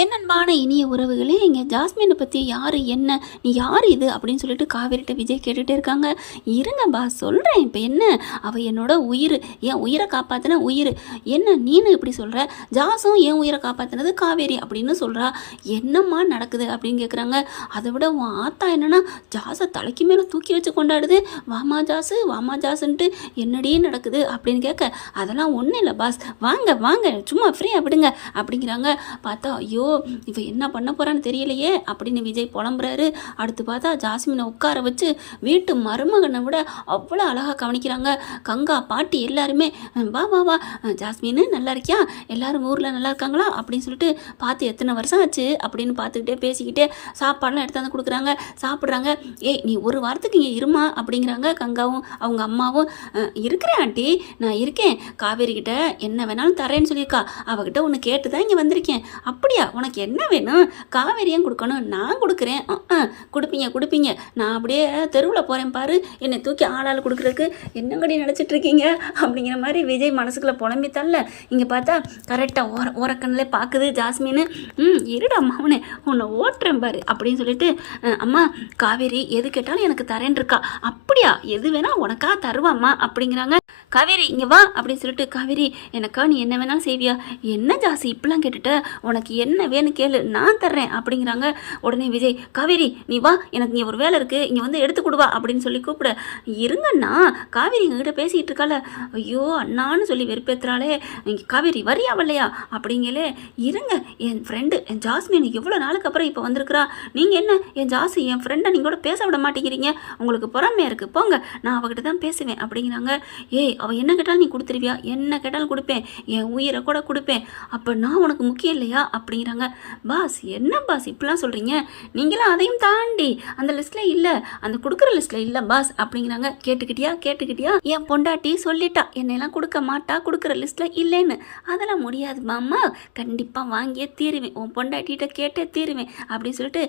என் அன்பான இனிய உறவுகளே இங்கே ஜாஸ்மினை பற்றி யார் என்ன நீ யார் இது? அப்படின்னு சொல்லிட்டு காவேரிட்ட விஜய் கேட்டுகிட்டே இருக்காங்க. இருங்க சொல்கிறேன் இப்போ என்ன? அவள் என்னோட உயிர் என் உயிரை காப்பாற்றின உயிர். என்ன நீனு இப்படி சொல்கிற ஜாஸும் என் உயிரை காப்பாற்றினது காவேரி அப்படின்னு சொல்கிறா என்னம்மா நடக்குது அப்படின்னு கேட்குறாங்க அதை விட உன் ஆத்தா என்னென்னா ஜாஸை தலைக்கு மேலே தூக்கி வச்சு கொண்டாடுது. வாமா ஜாஸு வாமா ஜாஸுன்ட்டு என்னடியே நடக்குது அப்படின்னு கேட்க அதெல்லாம் ஒன்றும் இல்லை பாஸ். வாங்க வாங்க சும்மா ஃப்ரீயாக விடுங்க அப்படிங்கிறாங்க. பார்த்தா ஐயோ இவ என்ன பண்ண போறான்னு தெரியலையே அப்படின்னு விஜய் புலம்புறாரு. அடுத்து பார்த்தா ஜாஸ்மினை உட்கார வச்சு வீட்டு மருமகனை விட அவ்வளோ அழகாக கவனிக்கிறாங்க. கங்கா பாட்டி எல்லாருமே வா வா வா ஜாஸ்மின் நல்லா இருக்கியா? எல்லாரும் ஊரில் நல்லா இருக்காங்களா? அப்படின்னு சொல்லிட்டு பார்த்து எத்தனை வருஷம் ஆச்சு? அப்படின்னு பார்த்துக்கிட்டே பேசிக்கிட்டே சாப்பாடெலாம் எடுத்தாந்து கொடுக்குறாங்க. சாப்பிட்றாங்க. ஏய் நீ ஒரு வாரத்துக்கு இங்கே இருமா? அப்படிங்கிறாங்க கங்காவும் அவங்க அம்மாவும். இருக்கிறேன் ஆண்டி நான் இருக்கேன். காவேரி கிட்ட என்ன வேணாலும் தரேன்னு சொல்லியிருக்கா. அவகிட்ட ஒன்று கேட்டு தான் இங்கே வந்திருக்கேன். அப்படியா? உனக்கு என்ன வேணும்? காவேரியும் கொடுக்கணும். நான் கொடுக்குறேன். கொடுப்பீங்க கொடுப்பீங்க. நான் அப்படியே தெருவில் போகிறேன் பாரு. என்னை தூக்கி ஆளாள் கொடுக்குறதுக்கு என்னங்கடி நினச்சிட்டு இருக்கீங்க அப்படிங்கிற மாதிரி விஜய் மனசுக்குள்ளே புலம்பி தள்ள. இங்கே பார்த்தா கரெக்டாக ஓர ஓரக்கண்ணில் பார்க்குது ஜாஸ்மின்னு. ம் இருடா அம்மாவனே உன்னை ஓட்டுறேன் பாரு. அப்படின்னு சொல்லிட்டு அம்மா காவேரி எது கேட்டாலும் எனக்கு தரேன் இருக்கா அப்படியா? எது வேணால் உனக்கா தருவாம்மா. அப்படிங்கிறாங்க. காவேரி இங்கே வா. அப்படின்னு சொல்லிட்டு காவேரி எனக்கா நீ என்ன வேணாலும் செய்வியா? என்ன ஜாஸ்தி இப்படிலாம் கேட்டுட்ட உனக்கு என்ன என்ன வேணும் கேளு நான் தர்றேன் அப்படிங்கிறாங்க. உடனே விஜய் காவேரி நீ வா எனக்கு இங்கே ஒரு வேலை இருக்குது இங்கே வந்து எடுத்து கொடுவா அப்படின்னு சொல்லி கூப்பிட. இருங்கண்ணா காவேரி எங்ககிட்ட பேசிகிட்டு இருக்கால ஐயோ அண்ணான்னு சொல்லி வெறுப்பேத்துறாளே. காவேரி வரியா வரலையா அப்படிங்களே இருங்க என் ஃப்ரெண்டு என் ஜாஸ்மின் எவ்வளோ நாளுக்கு அப்புறம் இப்போ வந்திருக்கிறா. நீங்கள் என்ன என் ஜாஸ் என் ஃப்ரெண்டை நீங்கள் கூட பேச விட மாட்டேங்கிறீங்க. உங்களுக்கு பொறாமையாக இருக்குது போங்க நான் அவகிட்ட தான் பேசுவேன் அப்படிங்கிறாங்க. ஏய் அவள் என்ன கேட்டாலும் நீ கொடுத்துருவியா? என்ன கேட்டாலும் கொடுப்பேன் என் உயிரை கூட கொடுப்பேன் அப்போ நான் உனக்கு முக்கியம் இல்லையா? கேட்குறாங்க பாஸ் என்ன பாஸ் இப்படிலாம் சொல்கிறீங்க நீங்களாம் அதையும் தாண்டி அந்த லிஸ்ட்டில் இல்லை. அந்த கொடுக்குற லிஸ்ட்டில் இல்லை பாஸ் அப்படிங்கிறாங்க. கேட்டுக்கிட்டியா? கேட்டுக்கிட்டியா? என் பொண்டாட்டி சொல்லிட்டா. என்னையெல்லாம் கொடுக்க மாட்டா. கொடுக்குற லிஸ்ட்டில் இல்லைன்னு. அதெல்லாம் முடியாது மாமா. கண்டிப்பாக வாங்கியே தீருவேன். உன் பொண்டாட்டிகிட்ட கேட்டே தீருவேன் அப்படின்னு சொல்லிட்டு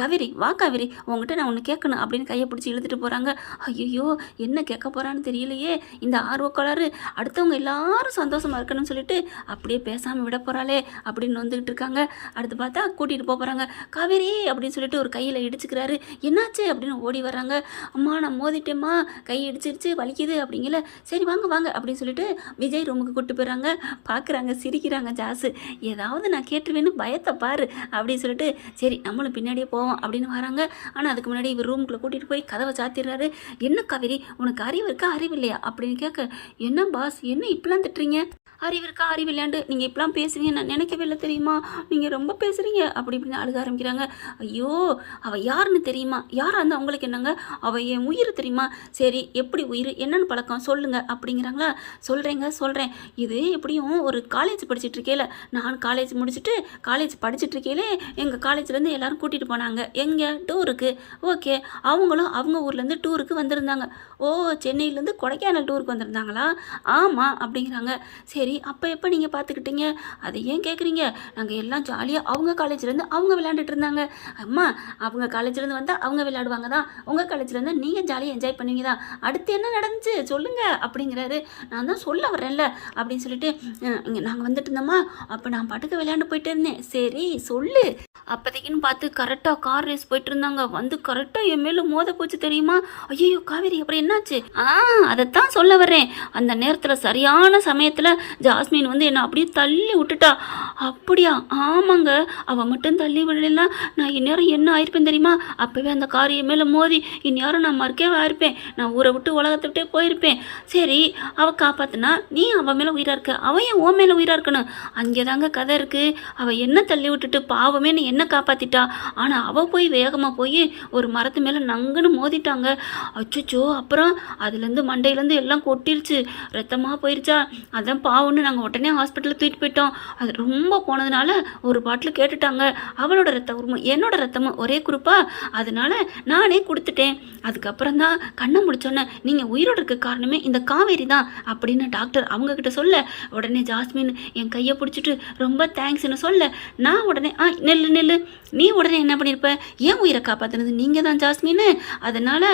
கவிரி வா கவிரி. உங்ககிட்ட நான் ஒன்று கேட்கணும் அப்படின்னு கையை பிடிச்சி இழுத்துட்டு போகிறாங்க ஐயோ என்ன கேட்க போகிறான்னு தெரியலையே. இந்த ஆர்வக்கோளாறு அடுத்தவங்க எல்லாரும் சந்தோஷமாக இருக்கணும்னு சொல்லிட்டு அப்படியே பேசாமல் விட போகிறாளே அப்படின்னு வந்துக்கிட்டு இருக்காங்க. அடுத்து பார்த்தா கூட்டிகிட்டு போக போகிறாங்க காவேரி அப்படின்னு சொல்லிட்டு ஒரு கையில் இடிச்சுக்கிறாரு. என்னாச்சு அப்படின்னு ஓடி வர்றாங்க. அம்மா நான் மோதிட்டேம்மா. கை இடிச்சிருச்சு வலிக்குது அப்படிங்கல. சரி வாங்க வாங்க அப்படின்னு சொல்லிட்டு விஜய் ரூமுக்கு கூப்பிட்டு போயிடுறாங்க. பார்க்குறாங்க சிரிக்கிறாங்க ஜாஸு ஏதாவது நான் கேட்டுருவேன்னு பயத்தை பாரு அப்படின்னு சொல்லிட்டு சரி நம்மளும் பின்னாடியே போவோம் அப்படின்னு வராங்க. ஆனால் அதுக்கு முன்னாடி இவர் ரூமுக்குள்ளே கூட்டிகிட்டு போய் கதவை சாத்திடுறாரு. என்ன காவேரி உனக்கு அறிவு இருக்கா? அறிவு இல்லையா? அப்படின்னு கேட்க என்ன பாஸ் என்ன இப்படிலாம் திட்டுறீங்க? அறிவு இருக்கா? அறிவு இல்லையாண்டு நீங்கள் இப்படிலாம் பேசுவீங்க நான் நினைக்கவே இல்லை தெரியுமா? நீங்கள் ரொம்ப பேசுகிறீங்க அப்படி இப்படின்னு அழுக ஆரம்பிக்கிறாங்க. ஐயோ அவள் யாருன்னு தெரியுமா? யாராக இருந்தால் அவங்களுக்கு என்னங்க? அவள் என் உயிர் தெரியுமா? சரி எப்படி உயிர்? என்னென்னு பழக்கம்? சொல்லுங்க. அப்படிங்கிறாங்களா சொல்கிறேங்க சொல்கிறேன் இது எப்படியும் ஒரு காலேஜ் படிச்சுட்டு இருக்கையில நான் காலேஜ் முடிச்சுட்டு காலேஜ் படிச்சுட்டு இருக்கையிலே எங்கள் காலேஜ்லேருந்து எல்லாரும் கூட்டிகிட்டு போனாங்க. எங்கே? டூருக்கு ஓகே அவங்களும் அவங்க ஊர்லேருந்து டூருக்கு வந்திருந்தாங்க. ஓ சென்னையிலேருந்து கொடைக்கானல் டூருக்கு வந்திருந்தாங்களா? ஆமாம் அப்படிங்கிறாங்க. சரி அப்போ எப்போ நீங்கள் பார்த்துக்கிட்டீங்க அதை ஏன் கேட்குறீங்க நாங்கள் எல்லாம் ஜாலியாக அவங்க காலேஜ்லேருந்து அவங்க விளையாண்டுட்டு இருந்தாங்க. அம்மா அவங்க காலேஜ்லேருந்து வந்தால் அவங்க விளையாடுவாங்க தான். உங்கள் காலேஜ்லேருந்து நீங்கள் ஜாலியாக என்ஜாய் பண்ணுவீங்க தான். அடுத்து என்ன நடந்துச்சு? சொல்லுங்கள் அப்படிங்கிறாரு. நான் தான் சொல்ல வரேன்ல அப்படின்னு சொல்லிட்டு இங்கே நாங்கள் வந்துட்டு இருந்தோமா? அப்போ நான் பாட்டுக்கு விளையாண்டு போயிட்டு இருந்தேன். சரி சொல்லு. அப்போதைக்குன்னு பார்த்து கரெக்டாக கார் ரேஸ் போயிட்டு இருந்தாங்க. வந்து கரெக்டாக என் மேலே மோத போச்சு தெரியுமா? ஐயோ காவேரி அப்புறம் என்னாச்சு? ஆ அதைத்தான் சொல்ல வரேன் அந்த நேரத்தில் சரியான சமயத்தில் ஜாஸ்மின் வந்து என்னை அப்படியே தள்ளி விட்டுட்டா. அப்படியா? ஆமாங்க. அவள் மட்டும் தள்ளி விடலைன்னா நான் இந்நேரம் என்ன ஆயிருப்பேன் தெரியுமா? அப்போவே அந்த கார் என் மேலே மோதி இந்நேரம் நான் மறுக்கவே ஆயிருப்பேன். நான் ஊரை விட்டு உலகத்தை விட்டே போயிருப்பேன். சரி அவள் காப்பாற்றினா நீ அவன் மேலே உயிராக இருக்க? அவன் ஏன் உன் மேலே உயிராக இருக்கணும்? அங்கே தாங்க கதை இருக்குது அவள் என்ன தள்ளி விட்டுட்டு பாவமே நீ என்ன காப்பாற்றிட்டா ஆனால் அவள் போய் வேகமாக போய் ஒரு மரத்து மேலே நங்குன்னு மோதிட்டாங்க. அச்சோ அப்புறம் அதுலேருந்து மண்டையிலேருந்து எல்லாம் கொட்டிருச்சு. ரத்தமாக போயிருச்சா? அதான் ஒன்று நாங்கள் உடனே ஹாஸ்பிட்டலில் தூக்கிட்டு போயிட்டோம். அது ரொம்ப போனதுனால ஒரு பாட்டில் கேட்டுட்டாங்க. அவளோட ரத்தம் உருமும் என்னோட ரத்தமும் ஒரே குரூப்பா அதனால நானே கொடுத்துட்டேன். அதுக்கப்புறம் தான் கண்ணை முடிச்சோன்னே நீங்கள் உயிரோட இருக்க காரணமே இந்த காவேரி தான் அப்படின்னு டாக்டர் அவங்கக்கிட்ட சொல்ல. உடனே ஜாஸ்மின் என் கையை பிடிச்சிட்டு ரொம்ப தேங்க்ஸ்னு சொல்ல. நான் உடனே ஆ நெல்லு நெல்லு. நீ உடனே என்ன பண்ணியிருப்ப ஏன் உயிரை காப்பாற்றினது நீங்கள் தான் ஜாஸ்மின் அதனால்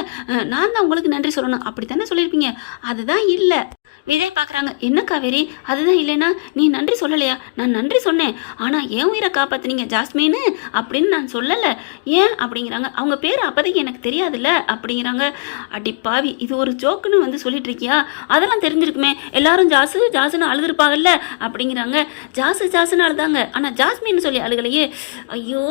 நான் தான் உங்களுக்கு நன்றி சொல்லணும். அப்படி தானே சொல்லியிருப்பீங்க. அதுதான் இல்லை. விஜய் பார்க்குறாங்க. என்ன காவேரி? அதுதான் இல்லைன்னா நீ நன்றி சொல்லலையா? நான் நன்றி சொன்னேன். ஆனால் என் உயிரை காப்பாத்துனீங்க ஜாஸ்மின்னு? அப்படின்னு நான் சொல்லலை. ஏன்? அப்படிங்கிறாங்க. அவங்க பேர் அப்போதைக்கு எனக்கு தெரியாதுல்ல. அப்படிங்கிறாங்க. அடி பாவி இது ஒரு ஜோக்குன்னு வந்து சொல்லிட்டு இருக்கியா அதெல்லாம் தெரிஞ்சிருக்குமே. எல்லாரும் ஜாசு ஜாசுன்னு அழுதுருப்பாங்கல்ல? அப்படிங்கிறாங்க. ஜாசு ஜாசுன்னு அழுதாங்க. ஆனால் ஜாஸ்மின்னு சொல்லி அழுகலையே. ஐயோ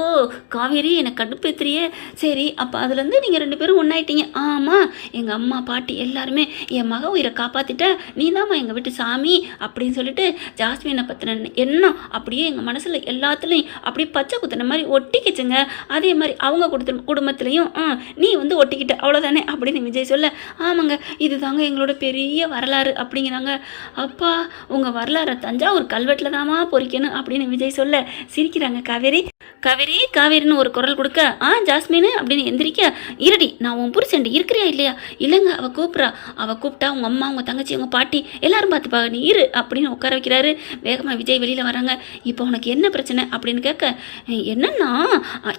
காவேரி எனக்கு கடுப்பேத்திரியே சரி அப்போ அதுலேருந்து நீங்கள் ரெண்டு பேரும் ஒன்றாயிட்டீங்க ஆமாம் எங்கள் அம்மா பாட்டி எல்லாருமே என் மக உயிரை காப்பாற்றிட்ட நீ தாம்மா எங்கள் வீட்டு சாமி அப்படின்னு சொல்லிட்டு ஜாஸ்மினை பற்றின எண்ணம் அப்படியே எங்கள் மனசில் எல்லாத்துலேயும் அப்படியே பச்சை குத்துன மாதிரி ஒட்டிக்கிச்சுங்க. அதே மாதிரி அவங்க குடுத்த குடும்பத்துலேயும் ஆ நீ வந்து ஒட்டிக்கிட்ட அவ்வளோதானே அப்படின்னு விஜய் சொல்ல ஆமாங்க இதுதாங்க எங்களோட பெரிய வரலாறு அப்படிங்கிறாங்க. அப்பா உங்கள் வரலாறை தஞ்சாவூர் கல்வெட்டில் தாமா பொறிக்கணும் அப்படின்னு விஜய் சொல்ல சிரிக்கிறாங்க. காவேரி காவேரி காவேரின்னு ஒரு குரல் கொடுக்க ஆ ஜாஸ்மின்? அப்படின்னு எந்திரிக்க இருடி நான் உன் புருஷன்டி இருக்கிறியா இல்லையா? இல்லைங்க அவள் கூப்பிட்றா. அவள் கூப்பிட்டா உங்கள் அம்மா உங்கள் தங்கச்சி உங்கள் பாட்டி எல்லாரும் பார்த்துப்பாங்க. நீ இரு அப்படின்னு உட்கார வைக்கிறாரு. வேகமாக விஜய் வெளியில் வராங்க. இப்போ உனக்கு என்ன பிரச்சனை? அப்படின்னு கேட்க என்னன்னா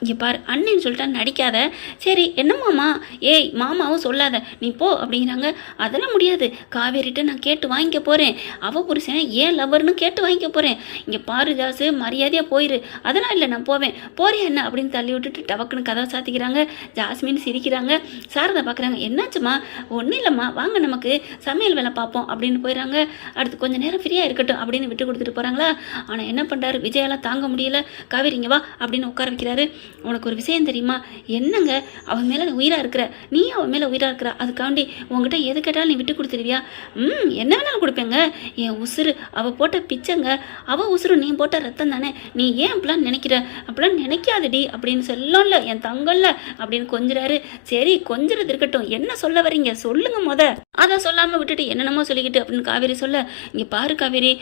இங்கே பாரு அண்ணன்னு சொல்லிட்டா நடிக்காத. சரி என்னம்மாமா ஏய் மாமாவும் சொல்லாத. நீ போ அப்படிங்கிறாங்க. அதெல்லாம் முடியாது. காவேரிட்ட நான் கேட்டு வாங்கிக்க போகிறேன் அவள் புருஷன் ஏன் லவர்னு கேட்டு வாங்கிக்க போகிறேன் இங்கே பாரு ஜாசு மரியாதையாக போயிரு. அதெல்லாம் இல்லை நான் போவேன். போறியா என்ன? அப்படின்னு தள்ளி விட்டுட்டு டவக்குன்னு கதவை சாத்திக்கிறாங்க. ஜாஸ்மின் சிரிக்கிறாங்க. சாரதா பார்க்குறாங்க என்னாச்சுமா ஒன்றும் இல்லைம்மா. வாங்க நமக்கு சமையல் வேலை பார்ப்போம் அப்படின்னு போயிடறாங்க அடுத்து கொஞ்ச நேரம் ஃப்ரீயாக இருக்கட்டும் அப்படின்னு விட்டு கொடுத்துட்டு போகிறாங்களா ஆனால் என்ன பண்ணுறாரு விஜயாலாம் தாங்க முடியல. காவேரி வா அப்படின்னு உட்கார வைக்கிறாரு. உனக்கு ஒரு விஷயம் தெரியுமா? என்னங்க? அவன் மேலே உயிராக இருக்கிற? நீ அவன் மேலே உயிராக இருக்கிற? அதுக்காண்டி உங்ககிட்ட எது கேட்டாலும் நீ விட்டு கொடுத்துருவியா? ம் என்ன வேணாலும் கொடுப்பேங்க. என் உசுறு அவள் போட்ட பிச்சைங்க. அவள் உசுறு நீ போட்ட ரத்தம் தானே. நீ ஏன் அப்படிலாம் நினைக்கிற? அப்படிலாம் நினைக்காதடி அப்படின்னு சொல்லல என் தங்கல்ல அப்படின்னு கொஞ்சிறாரு. சரி கொஞ்சிறது இருக்கட்டும். என்ன சொல்ல வரீங்க? சொல்லுங்க முத. அதை சொல்லாமல் விட்டுட்டு என்னென்னமோ சொல்லிக்கிட்டு அப்படின்னு காவேரி சொல்ல இங்கே பாரு காவேரி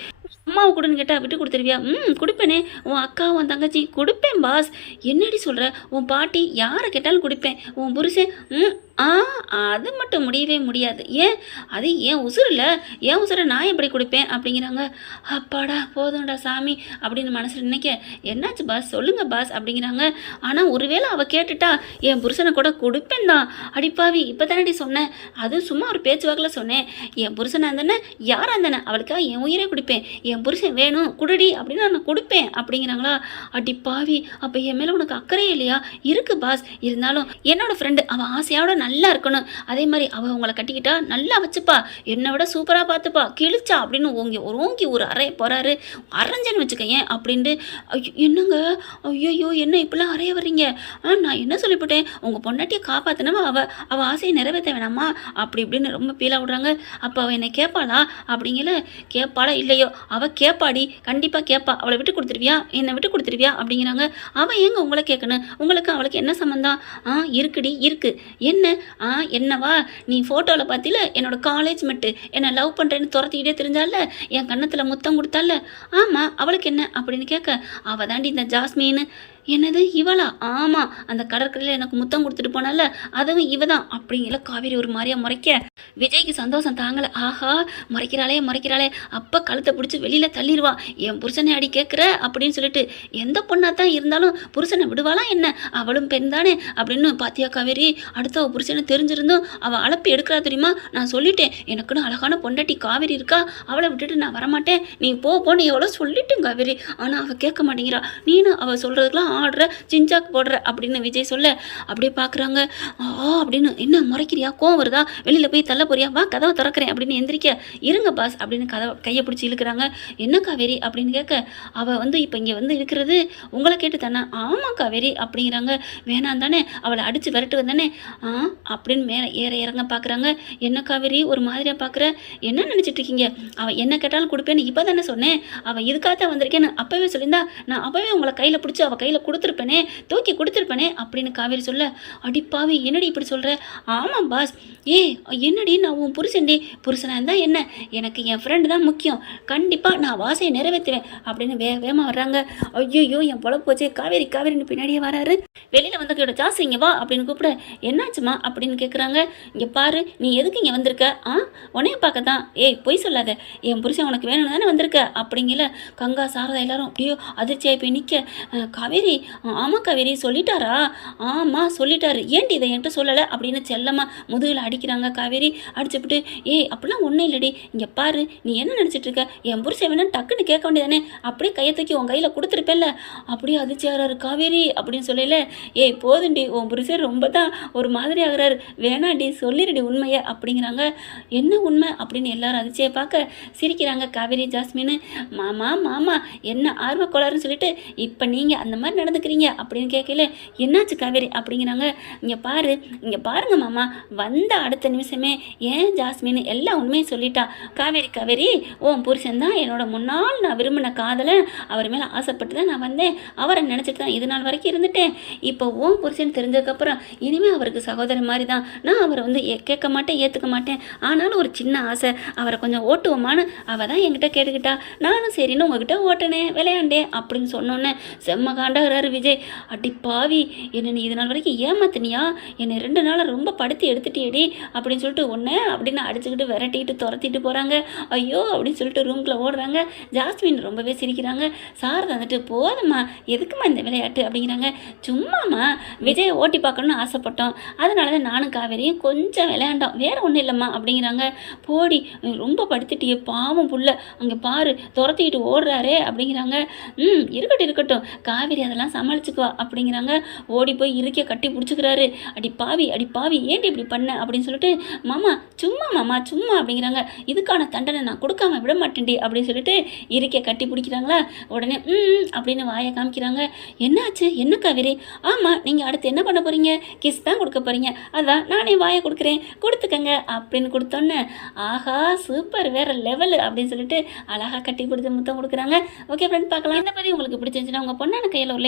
அம்மாவை கொடுன்னு கேட்டா விட்டு கொடுத்துருவியா? ம் கொடுப்பேனே. உன் அக்கா உன் தங்கச்சி கொடுப்பேன் பாஸ். என்னடி சொல்ற? உன் பாட்டி யாரை கேட்டாலும் கொடுப்பேன். உன் புருஷன் ம் ஆ அது மட்டும் முடியவே முடியாது. ஏன்? அது ஏன் உசுரில். ஏன் உசுரை நான் எப்படி கொடுப்பேன்? அப்படிங்கிறாங்க. அப்பாடா போதும்டா சாமி அப்படின்னு மனசில் நினைக்க என்னாச்சு பாஸ்? சொல்லுங்க பாஸ் அப்படிங்கிறாங்க. ஆனால் ஒருவேளை அவள் கேட்டுட்டா என் புருஷனை கூட கொடுப்பேன் தான். அடிப்பாவி இப்போ தானடி சொன்னேன் அது சும்மா ஒரு பேச்சுவாக்கில் சொன்னேன். என் புருஷனை தானே யாராக இருந்தானே அவளுக்காக என் உயிரே கொடுப்பேன். என் புருஷன் வேணும் குடுடி அப்படின்னு நான் கொடுப்பேன் அப்படிங்கிறாங்களா? அடி பாவி அப்போ என் மேலே உனக்கு அக்கறையே இல்லையா? இருக்கு பாஸ் இருந்தாலும் என்னோட ஃப்ரெண்டு அவன் ஆசையோட நல்லா இருக்கணும். அதே மாதிரி அவள் உங்களை கட்டிக்கிட்டா நல்லா வச்சுப்பா. என்னை விட சூப்பராக பார்த்துப்பா. கிழிச்சா அப்படின்னு ஓங்கி ஒரு ஓங்கி ஒரு அறைய போகிறாரு அரைஞ்சேன்னு வச்சுக்கேன் அப்படின்ட்டு ஐயோ என்னங்க? ஐயோ என்ன இப்படிலாம் அறைய வர்றீங்க? ஆ நான் என்ன சொல்லிவிட்டேன் உங்கள் பொண்டாட்டியை காப்பாற்றினவா அவள் அவள் ஆசையை நிறைவேற்ற வேணாமா? அப்படி இப்படின்னு ரொம்ப பீலாக விடுறாங்க. அப்போ அவள் என்னை கேட்பாளா அப்படிங்கல கேட்பாளா இல்லையோ? அவள் கேட்பாடி கண்டிப்பாக கேட்பா அவளை விட்டு கொடுத்துருவியா? என்னை விட்டு கொடுத்துருவியா? அப்படிங்கிறாங்க. அவள் ஏங்க உங்களை கேட்கணும் உங்களுக்கு அவளுக்கு என்ன சம்மந்தம் ஆ இருக்குடி இருக்கு. என்ன? ஆ என்னவா? நீ ஃபோட்டோவில் பார்த்தில என்னோட காலேஜ் மெட்டு என்னை லவ் பண்ணுறேன்னு துரத்திக்கிட்டே தெரிஞ்சால என் கன்னத்தில் முத்தம் கொடுத்தால ஆமாம் அவளுக்கு என்ன? அப்படின்னு கேட்க அவள் தாண்டி இந்த ஜாஸ்மின்னு என்னது இவளா? ஆமாம் அந்த கடற்கரையில் எனக்கு முத்தம் கொடுத்துட்டு போனால அதுவும் இவ தான் அப்படிங்கிற காவேரி ஒரு மாதிரியா முறைக்க விஜய்க்கு சந்தோஷம் தாங்கலை. ஆஹா முறைக்கிறாளே முறைக்கிறாளே. அப்போ கழுத்தை பிடிச்சி வெளியில் தள்ளிடுவா. என் புருஷனை அடி கேட்குற அப்படின்னு சொல்லிட்டு எந்த பொண்ணாக தான் இருந்தாலும் புருஷனை விடுவாளா என்ன? அவளும் பெண் தானே அப்படின்னு பாத்தியா காவேரி? அடுத்த புருஷனை தெரிஞ்சிருந்தும் அவள் அழப்பு எடுக்கிறா தெரியுமா? நான் சொல்லிட்டேன். எனக்குன்னு அழகான பொண்டாட்டி காவேரி இருக்கா? அவளை விட்டுட்டு நான் வரமாட்டேன். நீ போ போன்னு எவ்வளோ சொல்லிட்டேன் காவேரி. ஆனால் அவள் கேட்க மாட்டேங்கிறா. நீனும் அவள் சொல்கிறதுக்கெல்லாம் ஆடுற சிஞ்சாக் போடுற அப்படின்னு விஜய் சொல்ல அப்படியே பார்க்குறாங்க ஆ அப்படின்னு. என்ன முறைக்கிறியா? கோவம் வருதா? வெளியில் போய் தள்ள போறியா? வா கதவை திறக்கிறேன் அப்படின்னு எந்திரிக்க இருங்க பாஸ் அப்படின்னு கதவை கையை பிடிச்சி இழுக்கிறாங்க. என்ன காவேரி? அப்படின்னு கேட்க அவள் வந்து இப்போ இங்கே வந்து இருக்கிறது உங்களை கேட்டு தானே? ஆமாம் காவேரி அப்படிங்கிறாங்க. வேணாம் தானே அவளை அடித்து விரட்டு வந்தானே ஆ அப்படின்னு மேலே ஏற இறங்க பார்க்குறாங்க என்ன காவேரி ஒரு மாதிரியாக பார்க்குற என்ன நினச்சிட்டு இருக்கீங்க? அவள் என்ன கேட்டாலும் கொடுப்பேன்னு இப்போ தானே சொன்னேன். அவள் இதுக்காக தான் வந்திருக்கேன்னு அப்போவே சொல்லியிருந்தா நான் அப்போவே உங்களை கையில் பிடிச்சி அவள் கையில் கொடுத்துருப்பேனே தூக்கி கொடுத்துருப்பேனே அப்படின்னு காவேரி சொல்ல அடிப்பாவி என்னடி இப்படி சொல்கிற ஆமாம் பாஸ். ஏய் என்னடி நான் உன் புருஷன்டி? புருஷனாக இருந்தால் என்ன? எனக்கு என் ஃப்ரெண்டு தான் முக்கியம். கண்டிப்பாக நான் வாசையை நிறைவேற்றுவேன் அப்படின்னு வே வேகமாக வர்றாங்க. ஐயோ என் பொழப்பு போச்சே. காவேரி காவேரின்னு பின்னாடியே வராரு. வெளியில் வந்தக்கையோட ஜாஸ் இங்கே வா அப்படின்னு கூப்பிட என்னாச்சுமா அப்படின்னு கேட்குறாங்க இங்கே பாரு நீ எதுக்கு இங்கே வந்திருக்க? ஆ உன்னைய பார்க்க தான் ஏய் பொய் சொல்லாத. என் புருஷன் உனக்கு வேணும்னு தானே வந்திருக்க? அப்படிங்கல கங்கா சாரதா எல்லாரும் அப்படியோ அதிர்ச்சியாக போய் நிற்க காவேரி ஆமாம் காவேரி சொல்லிட்டாரா? ஆமாம் சொல்லிட்டாரு. ஏன்டி இதை என்கிட்ட சொல்லலை? அப்படின்னு செல்லம்மா முதுகில் அடிக்கிறாங்க காவேரி. அடிச்சுப்புட்டு ஏய் அப்படிலாம் ஒன்றும் இல்லடி. இங்கே பாரு நீ என்ன நினச்சிட்டு இருக்க? என் புருஷன் வேணும் டக்குன்னு கேட்க வேண்டியதானே? அப்படியே கையை தூக்கி உன் கையில் கொடுத்துருப்பேல்ல அப்படியே அதிர்ச்சியாகிறாரு காவேரி. அப்படின்னு சொல்லல. ஏய் போதுண்டி உன் புருஷன் ரொம்ப தான் ஒரு மாதிரி ஆகிறாரு. வேணாண்டி சொல்லிடுடி உண்மையை. அப்படிங்கிறாங்க. என்ன உண்மை? அப்படின்னு எல்லாரும் அதிர்ச்சியை பார்க்க சிரிக்கிறாங்க காவேரி ஜாஸ்மின். மாமா மாமா என்ன ஆர்வக்கோளாறுன்னு சொல்லிட்டு இப்போ நீங்கள் அந்த மாதிரி நடந்துக்கிறீங்க அப்படின்னு கேட்கல என்னாச்சு காவேரி? அப்படிங்கிறாங்க. இங்கே பாரு இங்கே பாருங்க மாமா வந்த அடுத்த நிமிஷமே ஏன் ஜாஸ்மின் எல்லா உண்மையும் சொல்லிட்டா. காவேரி காவேரி ஓ புருஷன் தான் என்னோட முன்னால் நான் விரும்பின காதலை அவர் மேலே ஆசைப்பட்டு தான் நான் வந்தேன். அவரை நினச்சிட்டு தான் இது நாள் வரைக்கும் இருந்துட்டேன். இப்போ ஓம் புருஷன் தெரிஞ்சதுக்கப்புறம் இனிமேல் அவருக்கு சகோதரன் மாதிரி தான். நான் அவரை வந்து கேட்க மாட்டேன் ஏற்றுக்க மாட்டேன். ஆனாலும் ஒரு சின்ன ஆசை அவரை கொஞ்சம் ஓட்டுவோமான்னு அவள் தான் என்கிட்ட கேட்டுக்கிட்டா. நானும் சரின்னு உங்ககிட்ட ஓட்டினேன் விளையாண்டேன் அப்படின்னு சொன்னோன்னே செம்ம காண்டாகிறாரு விஜய். அடி பாவி என்னை நீ இது நாள் வரைக்கும் ஏமாத்தினியா? என்னை ரெண்டு நாளாக ரொம்ப படுத்தி எடுத்துட்டியடி அப்படின்னு சொல்லிட்டு ஒன்று அப்படின்னு அடிச்சுக்கிட்டு விரட்டிட்டு துரத்திட்டு போகிறாங்க ஐயோ அப்படின்னு சொல்லிட்டு ரூம்குள்ளே ஓடுறாங்க. ஜாஸ்மின் ரொம்பவே சிரிக்கிறாங்க. சார் வந்துட்டு போதும்மா எதுக்குமா இந்த விளையாட்டு? அப்படிங்கிறாங்க. சும்மாம்மா விஜயை ஓட்டி பார்க்கணும்னு ஆசைப்பட்டோம். அதனால தான் நானும் காவேரியும் கொஞ்சம் விளையாண்டோம். வேறு ஒன்றும் இல்லைம்மா அப்படிங்கிறாங்க. போடி ரொம்ப படுத்துட்டியே பாவம் புள்ள. அங்கே பாரு துரத்திக்கிட்டு ஓடுறாரே அப்படிங்கிறாங்க. ம் இருக்கட்டும் இருக்கட்டும். காவேரி அதெல்லாம் சமாளிச்சுக்குவா அப்படிங்கிறாங்க. ஓடி போய் இருக்க கட்டி பிடிச்சிக்கிறாரு. அடி பாவி அடி பாவி ஏன்டி இப்படி பண்ண? அப்படின்னு சொல்லிட்டு மாமா சும்மா மாமா சும்மா அப்படிங்கிறாங்க. இதுக்கான தண்டனை நான் கொடுக்காம விட மாட்டேன்டி அப்படின்னு சொல்லிட்டு இருக்க கட்டி பிடிக்கிறாங்களா? உடனே ம் அப்படின்னு வாயை காமிக்கிறாங்க. என்னாச்சு? என்ன காவேரி ஆமாம் நீங்கள் அடுத்து என்ன பண்ண போகிறீங்க கிஸ் தான் கொடுக்க போகிறீங்க அதான் நானே வாயை கொடுக்குறேன். கொடுத்துக்கங்க அப்படின்னு கொடுத்தோன்னே ஆஹா சூப்பர் வேற லெவல் அப்படின்னு சொல்லிட்டு அழகாக கட்டி பிடிச்ச முத்தம் கொடுக்குறாங்க. ஓகே ஃப்ரெண்ட் பார்க்கலாம். இந்த மாதிரி உங்களுக்கு பிடிச்சிருந்துச்சுன்னா உங்கள் பொண்ணான கையில் உள்ள